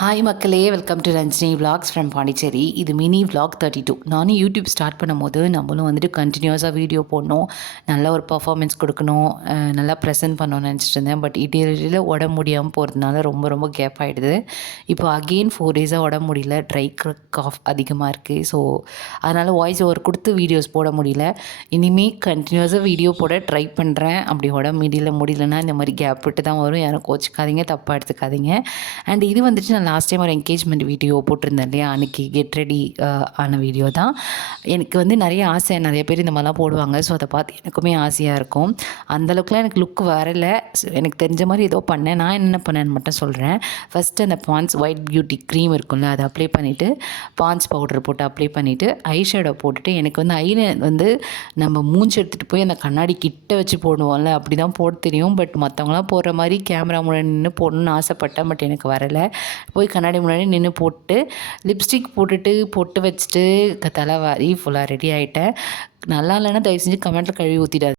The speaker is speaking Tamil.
ஹாய் மக்களே, welcome to Ranjini vlogs from Pondicherry. இது மினி விலாக் 32. நானும் யூடியூப் ஸ்டார்ட் பண்ணும்போது நம்மளும் வந்துட்டு கண்டினியூஸாக வீடியோ போடணும், நல்ல ஒரு பர்ஃபார்மன்ஸ் கொடுக்கணும், நல்லா ப்ரெசென்ட் பண்ணணும்னு நினச்சிட்டு இருந்தேன். பட் இடையில உடம்பு முடியாமல் போகிறதுனால ரொம்ப ரொம்ப கேப் ஆகிடுது. இப்போ அகெயின் 4 டேஸாக உடம்பு முடியல, ட்ரை காஃப் அதிகமாக இருக்குது. ஸோ அதனால் வாய்ஸ் ஓவர் கொடுத்து வீடியோஸ் போட முடியல. இனிமேல் கண்டினியூஸாக வீடியோ போட ட்ரை பண்ணுறேன். அப்படி உடம்பு முடியலன்னா இந்த மாதிரி கேப் விட்டு தான் வரும். யாரும் கோச்சிக்காதீங்க, தப்பாக எடுத்துக்காதீங்க. அண்ட் இது வந்துட்டு நான் லாஸ்ட் டைம் ஒரு என்கேஜ்மெண்ட் வீடியோ போட்டிருந்தேன் இல்லையா, அன்றைக்கி கெட் ரெடி ஆன வீடியோ தான். எனக்கு வந்து நிறைய ஆசை, நிறைய பேர் இந்த மாதிரிலாம் போடுவாங்க. ஸோ அதை பார்த்து எனக்குமே ஆசையாக இருக்கும். அந்தளவுக்குலாம் எனக்கு லுக் வரலை. எனக்கு தெரிஞ்ச மாதிரி ஏதோ பண்ணேன். நான் என்ன பண்ணேன்னு மட்டும் சொல்கிறேன். ஃபஸ்ட்டு அந்த பான்ஸ் ஒயிட் பியூட்டி க்ரீம் இருக்கும்ல, அதை அப்ளை பண்ணிவிட்டு பான்ஸ் பவுடர் போட்டு அப்ளை பண்ணிவிட்டு ஐ ஷேடோ போட்டுட்டு, எனக்கு வந்து ஐலைனர் வந்து நம்ம மூஞ்சி எடுத்துகிட்டு போய் அந்த கண்ணாடி கிட்ட வச்சு போடுவோம்ல, அப்படி தான் போட தெரியும். பட் மற்றவங்களாம் போடுற மாதிரி கேமரா முன்னாடி நின்று போடணும்னு ஆசைப்பட்டேன். பட் எனக்கு வரலை. போய் கண்ணாடி முன்னாடி நின்று போட்டு லிப்ஸ்டிக் போட்டுட்டு பொட்டு வச்சுட்டு தலைவாரி ஃபுல்லாக ரெடி ஆகிட்டேன். நல்லா இல்லைன்னா தயவு செஞ்சு கமெண்ட்டில் கழுவி ஊற்றிடாது.